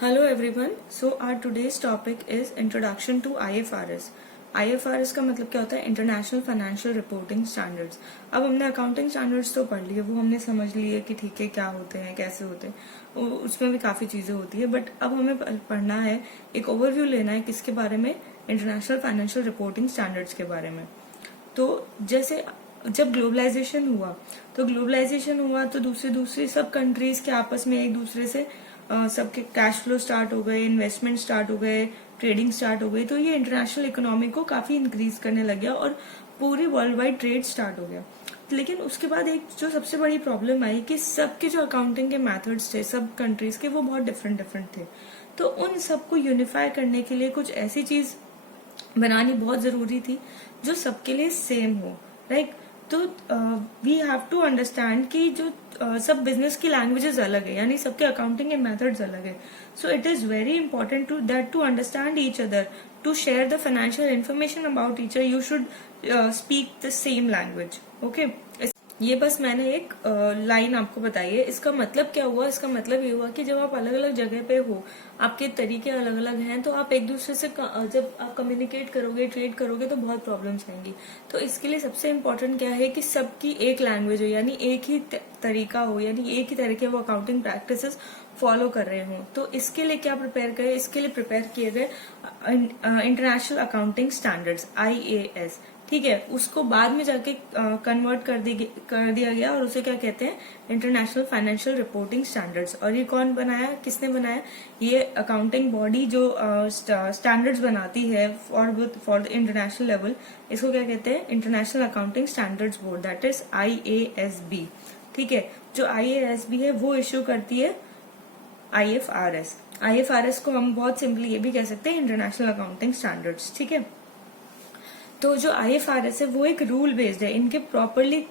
Hello everyone. So our today's topic is Introduction to IFRS. IFRS का मतलब क्या होता है? International financial reporting standards. अब हमने अकाउंटिंग स्टैंडर्ड्स तो पढ़ लिए, वो हमने समझ लिए कि ठीक है क्या होते हैं, कैसे होते हैं, उसमें भी काफी चीजें होती है. बट अब हमें पढ़ना है, एक ओवरव्यू लेना है किसके बारे में? इंटरनेशनल फाइनेंशियल रिपोर्टिंग स्टैंडर्ड्स के बारे में. तो जैसे जब ग्लोबलाइजेशन हुआ तो दूसरी सब कंट्रीज के आपस में एक दूसरे से सबके कैश फ्लो स्टार्ट हो गए, इन्वेस्टमेंट स्टार्ट हो गए, ट्रेडिंग स्टार्ट हो गई. तो ये इंटरनेशनल इकोनॉमी को काफी इंक्रीज करने लग गया और पूरी वर्ल्ड वाइड ट्रेड स्टार्ट हो गया. लेकिन उसके बाद एक जो सबसे बड़ी प्रॉब्लम आई कि सबके जो अकाउंटिंग के मेथड्स थे सब कंट्रीज के, वो बहुत डिफरेंट थे. तो उन सबको यूनिफाई करने के लिए कुछ ऐसी चीज बनानी बहुत जरूरी थी जो सबके लिए सेम हो. राइट. तो वी हैव टू अंडरस्टैंड कि जो सब बिजनेस की लैंग्वेजेस अलग है, यानी सबके अकाउंटिंग के मेथड्स अलग है. So it is very important to understand each other, to share the financial information about each other. You should speak the same language. Okay. ये बस मैंने एक लाइन आपको बताई है. इसका मतलब क्या हुआ? इसका मतलब ये हुआ कि जब आप अलग अलग जगह पे हो, आपके तरीके अलग अलग हैं, तो आप एक दूसरे से जब आप कम्युनिकेट करोगे, ट्रेड करोगे, तो बहुत प्रॉब्लम्स आएंगी. तो इसके लिए सबसे इम्पोर्टेंट क्या है कि सबकी एक लैंग्वेज हो, यानी एक ही तरीका हो, यानी एक ही तरह के वो अकाउंटिंग प्रैक्टिसेस फॉलो कर रहे हो. तो इसके लिए क्या प्रिपेयर करें? इसके लिए प्रिपेयर किए गए इंटरनेशनल अकाउंटिंग स्टैंडर्ड्स IAS. ठीक है. उसको बाद में जाके कन्वर्ट कर दिया गया और उसे क्या कहते हैं? International financial reporting standards. और ये कौन बनाया, किसने बनाया? ये अकाउंटिंग बॉडी जो स्टैंडर्ड्स बनाती है फॉर द इंटरनेशनल लेवल, इसको क्या कहते हैं? International accounting standards board, that is IASB. ठीक है. जो IASB है वो इश्यू करती है IFRS को हम बहुत सिंपली ये भी कह सकते हैं इंटरनेशनल अकाउंटिंग स्टैंडर्ड्स. ठीक है. तो जो IFRS है वो एक रूल बेस्ड है. इनके प्रॉपरली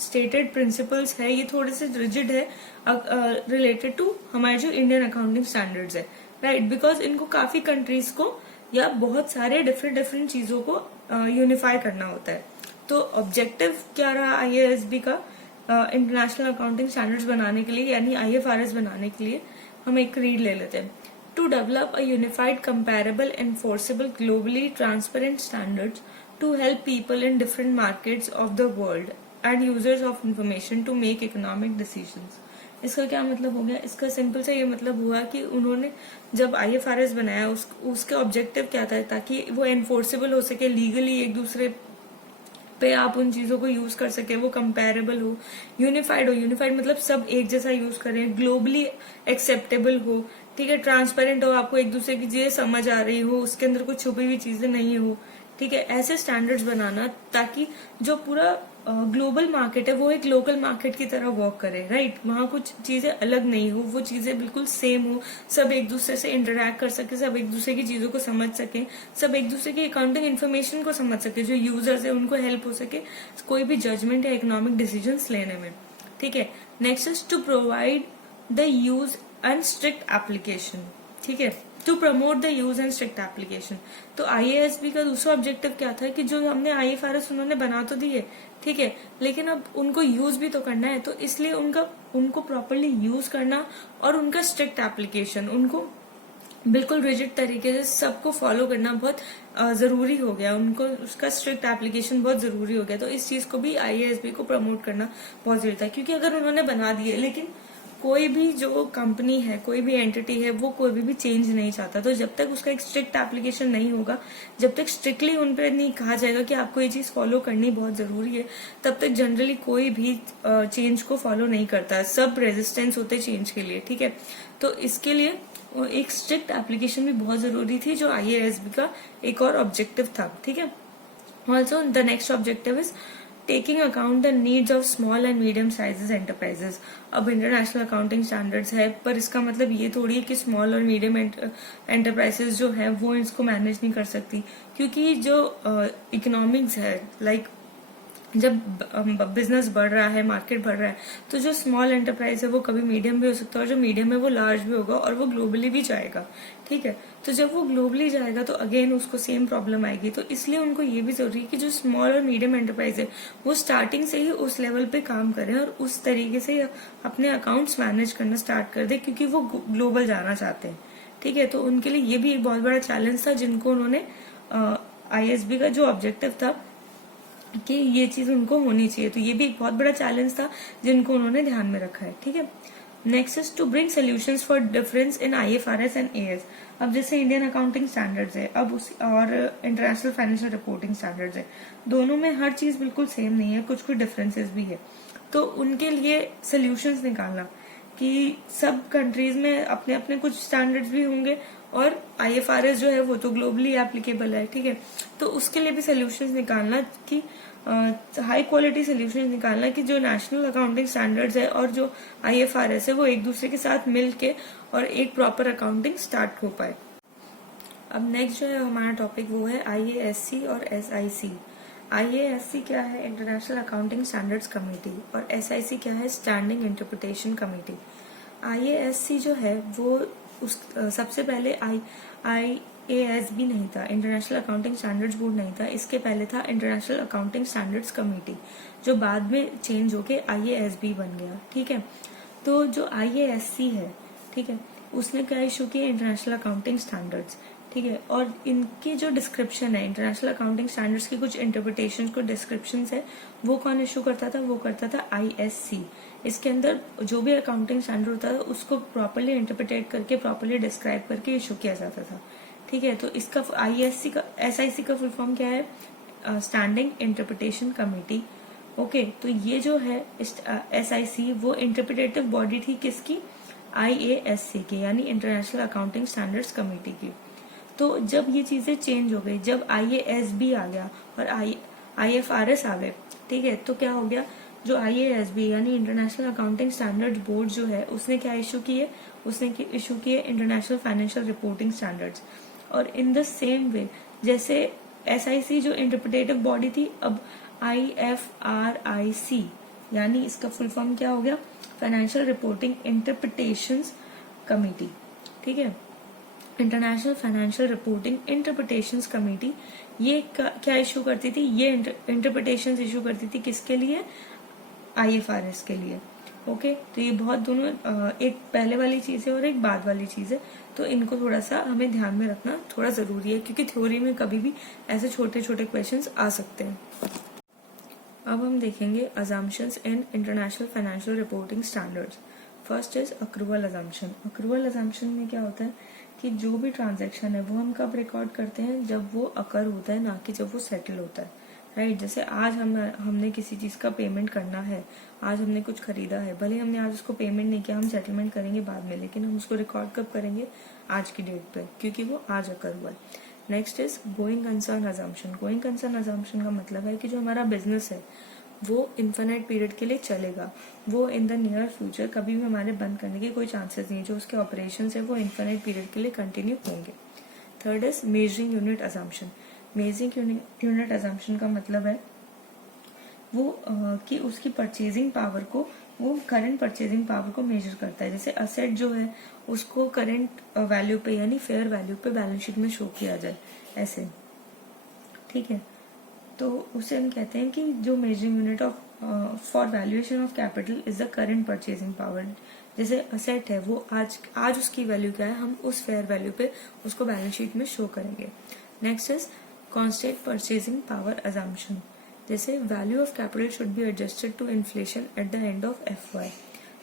स्टेटेड प्रिंसिपल्स है. ये थोड़े से रिजिड है रिलेटेड टू हमारे जो इंडियन अकाउंटिंग स्टैंडर्ड्स है. राइट. बिकॉज इनको काफी कंट्रीज को या बहुत सारे डिफरेंट चीजों को यूनिफाई करना होता है. तो ऑब्जेक्टिव क्या रहा IASB का? इंटरनेशनल अकाउंटिंग स्टैंडर्ड्स बनाने के लिए, यानी IFRS बनाने के लिए हम एक रीड ले लेते हैं. To develop a unified, comparable, enforceable, globally transparent standards to help people in different markets of the world and users of information to make economic decisions. इसका क्या मतलब हो गया? इसका सिंपल सा ये मतलब हुआ कि उन्होंने जब IFRS बनाया उसके ऑब्जेक्टिव क्या था? ताकि वो एनफोर्सेबल हो सके, लीगली एक दूसरे पे आप उन चीजों को यूज कर सके, वो कंपेरेबल हो, यूनिफाइड हो. यूनिफाइड मतलब सब एक जैसा यूज करें, ग्लोबली एक्सेप्टेबल हो. ठीक है. ट्रांसपेरेंट हो, आपको एक दूसरे की चीजें समझ आ रही हो, उसके अंदर कुछ छुपी हुई चीजें नहीं हो. ठीक है. ऐसे स्टैंडर्ड्स बनाना ताकि जो पूरा ग्लोबल मार्केट है वो एक लोकल मार्केट की तरह वर्क करे. राइट. वहां कुछ चीजें अलग नहीं हो, वो चीजें बिल्कुल सेम हो, सब एक दूसरे से इंटरेक्ट कर सके, सब एक दूसरे की चीजों को समझ सके, सब एक दूसरे की अकाउंटिंग इन्फॉर्मेशन को समझ सके, जो यूजर्स है उनको हेल्प हो सके कोई भी जजमेंट या इकोनॉमिक डिसीजंस लेने में. ठीक है. Next is to provide the use and strict application. ठीक है. To promote the use and strict application. तो IASB का दूसरा ऑब्जेक्टिव क्या था कि जो हमने IFRS उन्होंने बना तो दी है, ठीक है, लेकिन अब उनको यूज भी तो करना है. तो इसलिए उनको प्रॉपरली यूज करना और उनका स्ट्रिक्ट एप्लीकेशन, उनको बिल्कुल रिजिड तरीके से सबको फॉलो करना बहुत जरूरी हो गया. उनको उसका स्ट्रिक्ट एप्लीकेशन बहुत जरूरी हो गया. तो इस चीज को भी IASB को प्रमोट करना बहुत जरूरी था. क्योंकि अगर उन्होंने बना दिए, लेकिन कोई भी जो कंपनी है, कोई भी एंटिटी है, वो कोई भी चेंज नहीं चाहता. तो जब तक उसका एक स्ट्रिक्ट एप्लीकेशन नहीं होगा, जब तक स्ट्रिक्टली उन पर नहीं कहा जाएगा कि आपको ये चीज फॉलो करनी बहुत जरूरी है, तब तक जनरली कोई भी चेंज को फॉलो नहीं करता. सब रेजिस्टेंस होते चेंज के लिए. ठीक है. तो इसके लिए एक स्ट्रिक्ट एप्लीकेशन भी बहुत जरूरी थी, जो IASB का एक और ऑब्जेक्टिव था. ठीक है. Also the next objective is taking account the needs of small and medium sizes enterprises. अब इंटरनेशनल अकाउंटिंग स्टैंडर्ड्स है, पर इसका मतलब ये थोड़ी है कि स्मॉल और मीडियम एंटरप्राइजेस जो है वो इसको मैनेज नहीं कर सकती. क्योंकि जो इकोनॉमिक्स है, लाइक जब बिजनेस बढ़ रहा है, मार्केट बढ़ रहा है, तो जो स्मॉल एंटरप्राइज है वो कभी मीडियम भी हो सकता है, और जो मीडियम है वो लार्ज भी होगा, और वो ग्लोबली भी जाएगा. ठीक है. तो जब वो ग्लोबली जाएगा तो अगेन उसको सेम प्रॉब्लम आएगी. तो इसलिए उनको ये भी जरूरी है कि जो स्मॉल और मीडियम एंटरप्राइज है वो स्टार्टिंग से ही उस लेवल पे काम करें और उस तरीके से अपने अकाउंट्स मैनेज करना स्टार्ट कर दे, क्योंकि वो ग्लोबल जाना चाहते हैं. ठीक है, तो उनके लिए ये भी एक बहुत बड़ा चैलेंज था जिनको उन्होंने IASB का जो ऑब्जेक्टिव था कि ये चीज उनको होनी चाहिए, तो ये भी एक बहुत बड़ा चैलेंज था जिनको उन्होंने ध्यान में रखा है। ठीक है, next is to bring solutions for difference in IFRS and AS। अब जैसे इंडियन अकाउंटिंग स्टैंडर्ड्स है अब उस और इंटरनेशनल फाइनेंशियल रिपोर्टिंग स्टैंडर्ड्स है, दोनों में हर चीज बिल्कुल सेम नहीं है, कुछ कुछ डिफरेंसेस भी है। तो उनके लिए सोल्यूशंस निकालना कि सब कंट्रीज में अपने अपने कुछ स्टैंडर्ड्स भी होंगे और IFRS जो है वो तो ग्लोबली एप्लीकेबल है। ठीक है, तो उसके लिए भी सोल्यूशंस निकालना कि हाई क्वालिटी सोल्यूशन निकालना कि जो नेशनल अकाउंटिंग स्टैंडर्ड्स है और जो IFRS है वो एक दूसरे के साथ मिलके और एक प्रॉपर अकाउंटिंग स्टार्ट हो पाए। अब नेक्स्ट जो है हमारा टॉपिक वो है IASC और SIC। IASC क्या है? इंटरनेशनल अकाउंटिंग स्टैंडर्ड्स कमेटी, और SIC क्या है? Standing interpretation committee. IASC जो है वो उस सबसे पहले IASB नहीं था, इंटरनेशनल अकाउंटिंग स्टैंडर्ड्स बोर्ड नहीं था, इसके पहले था इंटरनेशनल अकाउंटिंग स्टैंडर्ड्स कमेटी, जो बाद में चेंज होके IASB बन गया। ठीक है, तो जो IASC है, ठीक है, उसने क्या इशू किया? International accounting standards. ठीक है, और इनकी जो डिस्क्रिप्शन है इंटरनेशनल अकाउंटिंग स्टैंडर्ड्स की, कुछ इंटरप्रिटेशन को डिस्क्रिप्शन है, वो कौन इशू करता था? वो करता था ISC। इसके अंदर जो भी अकाउंटिंग स्टैंडर्ड होता था उसको प्रॉपरली इंटरप्रिटेट करके प्रॉपरली डिस्क्राइब करके इशू किया जाता था। ठीक है, तो इसका SIC का फुल फॉर्म क्या है? Standing interpretation committee. ओके, तो ये जो है SIC वो इंटरप्रिटेटिव बॉडी थी किसकी? IASC की, यानी इंटरनेशनल अकाउंटिंग स्टैंडर्ड्स कमेटी की। तो जब ये चीजें चेंज हो गई, जब IASB आ गया और IFRS आ गए, ठीक है, तो क्या हो गया? जो IASB यानी इंटरनेशनल अकाउंटिंग स्टैंडर्ड्स बोर्ड जो है उसने क्या इशू किए? उसने इशू किए इंटरनेशनल फाइनेंशियल रिपोर्टिंग स्टैंडर्ड्स। और इन द सेम वे जैसे SIC जो इंटरप्रिटेटिव बॉडी थी, अब IFRIC यानी इसका फुल फॉर्म क्या हो गया? Financial reporting interpretations committee. ठीक है, international financial reporting interpretations committee ये क्या इशू करती थी? ये इंटरप्रिटेशंस इशू करती थी किसके लिए? IFRS के लिए। ओके, तो ये बहुत दोनों एक पहले वाली चीज है और एक बाद वाली चीज है, तो इनको थोड़ा सा हमें ध्यान में रखना थोड़ा जरूरी है, क्योंकि थ्योरी में कभी भी ऐसे छोटे छोटे क्वेश्चंस आ सकते हैं। अब हम देखेंगे assumptions in international financial reporting standards. First is accrual assumption. Accrual assumption में क्या होता है कि जो भी ट्रांजैक्शन है वो हम कब रिकॉर्ड करते हैं? जब वो अकर होता है, ना कि जब वो सेटल होता है। राइट, जैसे आज हमने किसी चीज का पेमेंट करना है, आज हमने कुछ खरीदा है, भले हमने आज उसको पेमेंट नहीं किया, हम सेटलमेंट करेंगे बाद में, लेकिन हम उसको रिकॉर्ड कब करेंगे? आज की डेट पे, क्योंकि वो आज अकर हुआ है। Next is going concern assumption. Going concern assumption का मतलब है कि जो हमारा बिजनेस है वो इन्फिनिट पीरियड के लिए चलेगा, वो इन द नियर फ्यूचर कभी भी हमारे बंद करने के कोई चांसेस नहीं, जो उसके ऑपरेशन है वो इन्फिनिट पीरियड के लिए कंटिन्यू होंगे। Third is measuring unit assumption. Measuring unit assumption का मतलब है वो कि उसकी परचेजिंग पावर को, वो करंट परचेजिंग पावर को मेजर करता है। जैसे असेट जो है उसको करंट वैल्यू पे यानी फेयर वैल्यू पे बैलेंस शीट में शो किया जाए, ऐसे। ठीक है, तो उसे हम कहते हैं कि जो measuring unit of for valuation of capital is the current purchasing power. जैसे असेट है वो आज उसकी वैल्यू क्या है, हम उस फेयर वैल्यू पे उसको बैलेंस शीट में शो करेंगे। Next is constant purchasing power assumption. जैसे value of capital should be adjusted to inflation at the end of FY।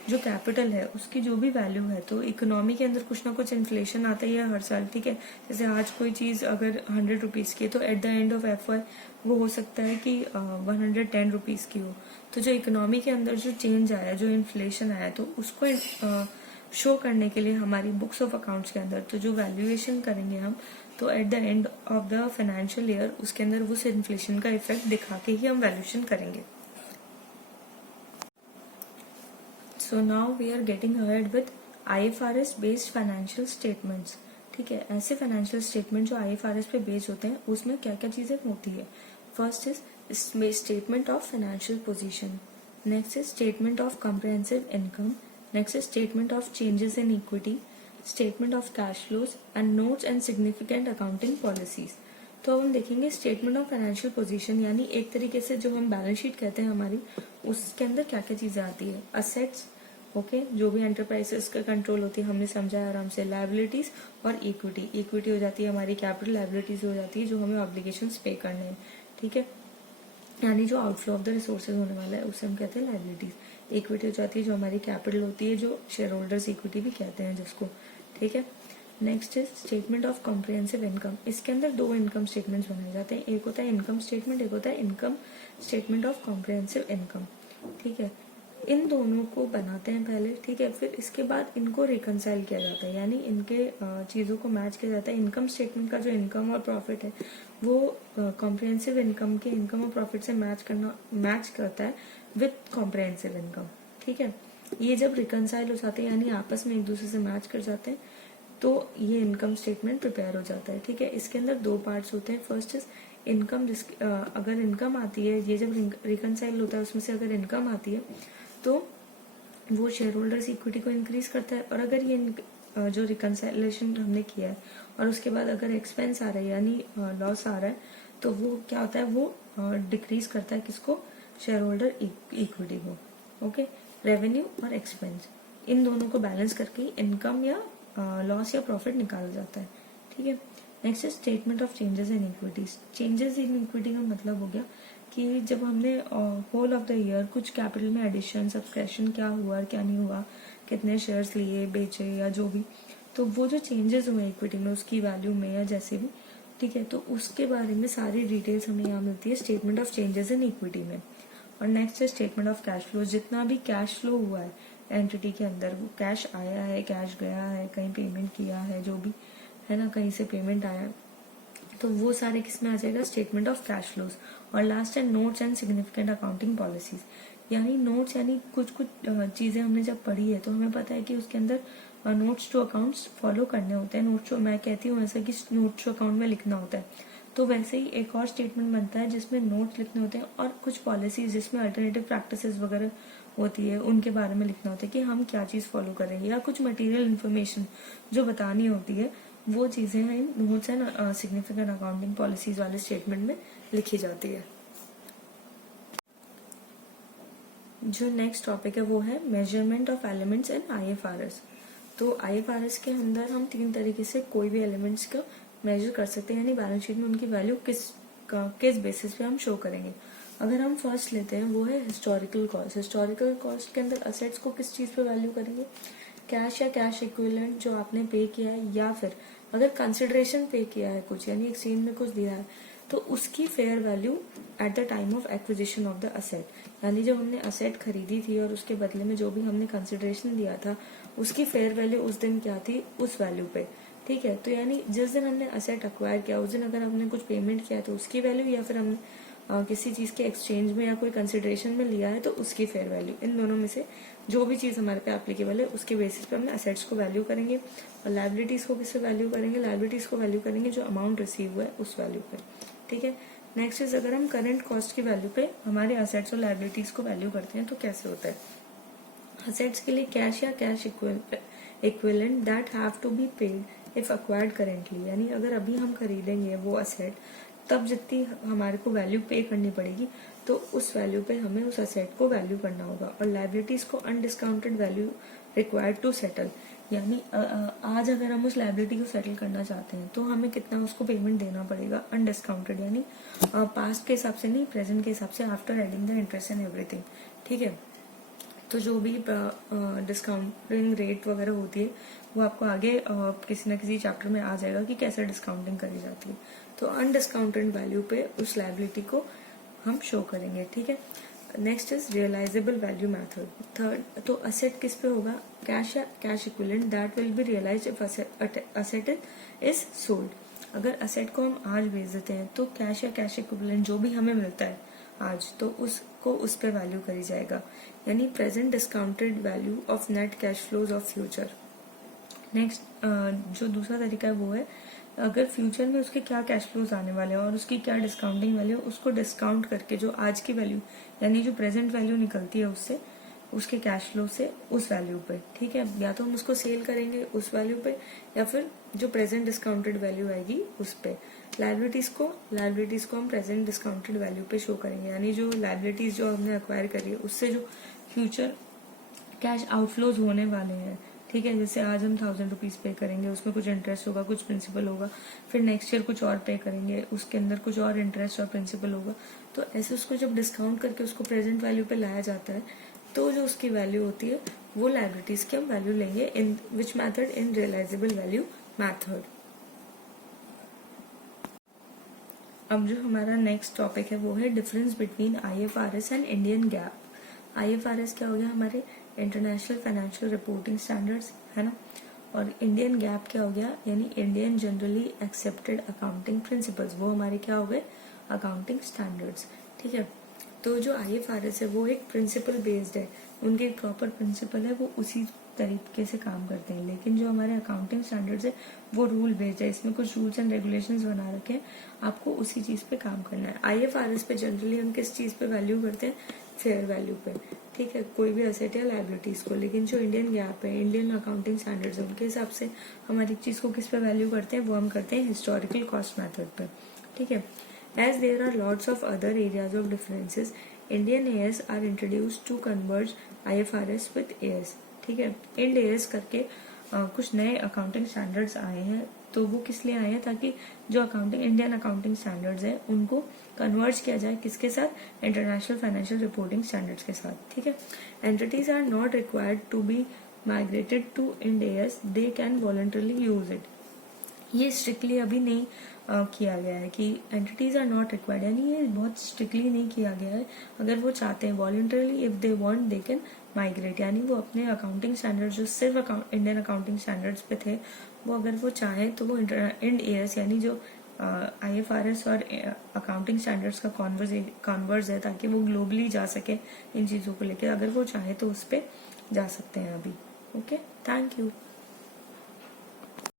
जो कैपिटल है उसकी जो भी वैल्यू है, तो इकोनॉमी के अंदर कुछ ना कुछ इन्फ्लेशन आता ही है हर साल। ठीक है, जैसे आज कोई चीज अगर 100 रुपीज की है तो eight the end of FY वो हो सकता है कि 110 रुपीज की हो। तो जो इकोनॉमी के अंदर जो चेंज आया, जो इन्फ्लेशन आया, तो उसको शो करने के लिए हमारी बुक्स ऑफ अकाउंट्स के अंदर तो जो वैल्यूएशन करेंगे हम, तो eight the end of the financial year उसके अंदर उस इन्फ्लेशन का इफेक्ट दिखा के ही हम वैल्यूएशन करेंगे। So now we are getting ahead with IFRS based financial statements. ठीक है, ऐसे फाइनेंशियल स्टेटमेंट जो IFRS पे बेस्ड होते हैं उसमें क्या क्या चीजें होती है? First is statement of financial position, next is statement of comprehensive income, next is statement of changes in equity, statement of cash flows and notes and significant accounting policies. तो अब हम देखेंगे स्टेटमेंट ऑफ फाइनेंशियल पोजीशन, यानी एक तरीके से जो हम बैलेंस शीट कहते हैं हमारी, उसके अंदर क्या क्या चीजें आती है? असेट्स, ओके जो भी एंटरप्राइजेस का कंट्रोल होती है हमने समझा आराम से। लायबिलिटीज और इक्विटी, इक्विटी हो जाती है हमारी कैपिटल, लायबिलिटीज हो जाती है जो हमें ऑब्लिगेशंस पे करने हैं, ठीक है, यानी जो आउटफ्लो ऑफ द रिसोर्सेज होने वाला है उसे हम कहते हैं लायबिलिटीज। इक्विटी हो जाती है जो हमारी कैपिटल होती है, जो शेयर होल्डर्स इक्विटी भी कहते हैं जिसको, ठीक है। Next is statement of comprehensive income. इसके अंदर दो इनकम स्टेटमेंट्स बनाए जाते हैं, एक होता है इनकम स्टेटमेंट, एक होता है income statement of comprehensive income, ठीक है। इन दोनों को बनाते हैं पहले, ठीक है, फिर इसके बाद इनको रिकनसाइल किया जाता है, यानी इनके चीज़ों को मैच किया जाता है। इनकम स्टेटमेंट का जो इनकम और प्रॉफिट है वो कॉम्प्रिहेंसिव इनकम के इनकम और प्रॉफिट से मैच करता है विथ कॉम्प्रिहेंसिव इनकम, ठीक है। ये जब रिकनसाइल हो जाते हैं यानी आपस में एक दूसरे से मैच कर जाते हैं तो ये इनकम स्टेटमेंट प्रिपेयर हो जाता है, ठीक है। इसके अंदर दो पार्ट्स होते हैं। फर्स्ट इज इनकम, अगर इनकम आती है, ये जब रिकनसाइल होता है उसमें से अगर इनकम आती है तो वो शेयर होल्डर्स इक्विटी को इंक्रीज करता है, और अगर ये जो रिकनसाइलेशन हमने किया है और उसके बाद अगर एक्सपेंस आ रहा है यानी लॉस आ रहा है तो वो क्या होता है, वो डिक्रीज करता है किसको, शेयर होल्डर इक्विटी को, ओके। रेवेन्यू और एक्सपेंस इन दोनों को बैलेंस करके इनकम या लॉस या प्रॉफिट निकाला जाता है, ठीक है। नेक्स्ट है statement of changes in equities. Changes in equity का मतलब हो गया कि जब हमने होल ऑफ द ईयर कुछ कैपिटल में एडिशन सब्सक्रिप्शन क्या हुआ क्या नहीं हुआ, कितने शेयर्स लिए बेचे या जो भी, तो वो जो चेंजेस हुए इक्विटी में उसकी वैल्यू में या जैसे भी, ठीक है, तो उसके बारे में सारी डिटेल्स हमें यहाँ मिलती है statement of changes in equity में। और नेक्स्ट है स्टेटमेंट ऑफ कैश फ्लो। जितना भी कैश फ्लो हुआ है एंटिटी के अंदर, वो कैश आया है, कैश गया है, कहीं पेमेंट किया है, जो भी है ना, कहीं से पेमेंट आया है, तो वो सारे किस में आ जाएगा, स्टेटमेंट ऑफ कैश फ्लोज। और लास्ट है notes and significant accounting policies, यानी नोट्स यानी कुछ चीजें हमने जब पढ़ी है तो हमें पता है कि उसके अंदर नोट्स टू अकाउंट्स फॉलो करने होते हैं। नोट्स मैं कहती हूँ ऐसा कि नोट्स टू अकाउंट में लिखना होता है, तो वैसे ही एक और स्टेटमेंट बनता है जिसमें नोट्स लिखने होते हैं और कुछ पॉलिसीज जिसमें अल्टरनेटिव प्रैक्टिसेस वगैरह होती है उनके बारे में लिखना होता है कि हम क्या चीज फॉलो करेंगे, या कुछ मटेरियल इन्फॉर्मेशन जो बतानी होती है वो चीजें हैं in notes and significant accounting policies वाले स्टेटमेंट में लिखी जाती है। जो नेक्स्ट टॉपिक है वो है measurement of elements in IFRS. तो आईएफआरएस के अंदर हम तीन तरीके से कोई भी एलिमेंट्स का मेजर कर सकते हैं, यानी बैलेंस शीट में उनकी वैल्यू किस बेसिस पे हम शो करेंगे। अगर हम फर्स्ट लेते हैं वो है हिस्टोरिकल कॉस्ट। हिस्टोरिकल कॉस्ट के अंदर असेट्स को किस चीज पे वैल्यू करेंगे, कैश या कैश इक्विवेलेंट जो आपने पे किया है, या फिर अगर कंसिडरेशन पे किया है कुछ यानी एक्सचेंज में कुछ दिया है तो उसकी fair value at the time of acquisition of the asset, यानी जब हमने असेट खरीदी थी और उसके बदले में जो भी हमने कंसिडरेशन दिया था उसकी फेयर वैल्यू उस दिन क्या थी, उस वैल्यू पे, ठीक है। तो यानी जिस दिन हमने असेट अक्वायर किया उस दिन अगर हमने कुछ पेमेंट किया तो उसकी वैल्यू, या फिर हमने किसी चीज के एक्सचेंज में या कोई कंसिडरेशन में लिया है तो उसकी फेयर वैल्यू, इन दोनों में से जो भी चीज हमारे पे एप्लीकेबल है उसके बेसिस पे हमने असेट्स को वैल्यू करेंगे। और लायबिलिटीज को किससे वैल्यू करेंगे, लायबिलिटीज को वैल्यू करेंगे जो अमाउंट रिसीव हुआ है उस वैल्यू पे, ठीक है। नेक्स्ट इज अगर हम करंट कॉस्ट की वैल्यू पे हमारे असेट्स और लायबिलिटीज को वैल्यू करते हैं तो कैसे होता है। असेट्स के लिए कैश या cash equivalent that have to be paid if acquired currently, यानी अगर अभी हम खरीदेंगे वो असेट तब जितनी हमारे को वैल्यू पे करनी पड़ेगी तो उस वैल्यू पे हमें उस असेट को वैल्यू करना होगा। और लायबिलिटीज को undiscounted value required to settle, यानी आज अगर हम उस लायबिलिटी को सेटल करना चाहते हैं तो हमें कितना उसको पेमेंट देना पड़ेगा अनडिस्काउंटेड, यानी पास्ट के हिसाब से नहीं, प्रेजेंट के हिसाब से after adding the interest and everything, ठीक है। तो जो भी डिस्काउंटिंग रेट वगैरह होती है वो आपको आगे किसी न किसी चैप्टर में आ जाएगा कि कैसे डिस्काउंटिंग करी जाती है। तो अनडिस्काउंटेड वैल्यू पे उस लायबिलिटी को हम शो करेंगे, ठीक है। Next is realisable value method. Third, तो असेट किस पे होगा, कैश या cash equivalent that will be realised if asset is sold. अगर असेट को हम आज बेच देते हैं तो कैश या कैश इक्विवेलेंट जो भी हमें मिलता है आज तो उसको उस पे वैल्यू करी जाएगा, यानी present discounted value of net cash flows of future. Next जो दूसरा तरीका है वो है अगर फ्यूचर में उसके क्या कैश फ्लोज आने वाले हैं और उसकी क्या डिस्काउंटिंग वैल्यू है उसको डिस्काउंट करके जो आज की वैल्यू यानी जो प्रेजेंट वैल्यू निकलती है उससे उसके कैश फ्लो से उस वैल्यू पे, ठीक है। या तो हम उसको सेल करेंगे उस वैल्यू पे या फिर जो प्रेजेंट डिस्काउंटेड वैल्यू आएगी उस पे। लायबिलिटीज को हम प्रेजेंट डिस्काउंटेड वैल्यू पे शो करेंगे, यानी जो लायबिलिटीज जो हमने अक्वायर करी है उससे जो फ्यूचर कैश आउटफ्लोज होने वाले हैं, ठीक है। जैसे आज हम 1000 रुपीज पे करेंगे, उसमें कुछ इंटरेस्ट होगा, कुछ प्रिंसिपल होगा, फिर नेक्स्ट ईयर कुछ और पे करेंगे, उसके अंदर कुछ और इंटरेस्ट और प्रिंसिपल होगा। तो ऐसे उसको जब डिस्काउंट करके उसको प्रेजेंट वैल्यू पे लाया जाता है, तो जो उसकी वैल्यू होती है वो लायबिलिटीज की हम वैल्यू लेंगे। In which method? In realisable value method. अब जो हमारा नेक्स्ट टॉपिक है वो है difference between IFRS and Indian GAAP. IFRS क्या हो गया? हमारे इंटरनेशनल फाइनेंशियल रिपोर्टिंग स्टैंडर्ड्स, है ना। और इंडियन गैप क्या हो गया? यानी Indian generally accepted accounting principles, वो हमारे क्या हो गए? अकाउंटिंग स्टैंडर्ड्स, ठीक है। तो जो IFRS है वो एक प्रिंसिपल बेस्ड है, उनके एक प्रॉपर प्रिंसिपल है, वो उसी तरीके से काम करते हैं। लेकिन जो हमारे अकाउंटिंग स्टैंडर्ड्स है वो रूल बेस्ड है, इसमें कुछ रूल्स एंड रेगुलेशंस बना रखे हैं, आपको उसी चीज पे काम करना है। IFRS पे जनरली हम किस चीज पे वैल्यू करते हैं? फेयर वैल्यू पे, ठीक है, कोई भी एसेट या लायबिलिटीज को। लेकिन जो इंडियन गैप है, इंडियन अकाउंटिंग स्टैंडर्ड्स है, उनके हिसाब से हम हर एक चीज को किस पे वैल्यू करते हैं? वो हम करते हैं हिस्टोरिकल कॉस्ट मेथड पे, ठीक है। As there are lots of other areas of differences, Indian AS are introduced to converge IFRS with AS, ठीक है। इंड AS करके कुछ नए अकाउंटिंग स्टैंडर्ड्स आए हैं, तो वो किस लिए आए हैं? ताकि जो अकाउंटिंग इंडियन अकाउंटिंग स्टैंडर्ड्स है उनको कन्वर्ज किया जाए, किसके साथ? इंटरनेशनल फाइनेंशियल रिपोर्टिंग स्टैंडर्ड्स के साथ, ठीक है। Entities are not required to be migrated to Ind AS, they can voluntarily use it. ये स्ट्रिक्टली अभी नहीं किया गया है कि एंटिटीज आर नॉट रिक्वायर्ड, यानी ये बहुत स्ट्रिक्टली नहीं किया गया है। अगर वो चाहते हैं voluntarily, if they want they can migrate, यानी वो अपने अकाउंटिंग स्टैंडर्ड्स जो सिर्फ इंडियन अकाउंटिंग स्टैंडर्ड्स पे थे, वो अगर वो चाहें तो वो इंड AS यानी जो IFRS और अकाउंटिंग स्टैंडर्ड्स का कॉन्वर्स है, ताकि वो ग्लोबली जा सके इन चीज़ों को लेकर। अगर वो चाहे तो उस पर जा सकते हैं अभी। Okay, thank you.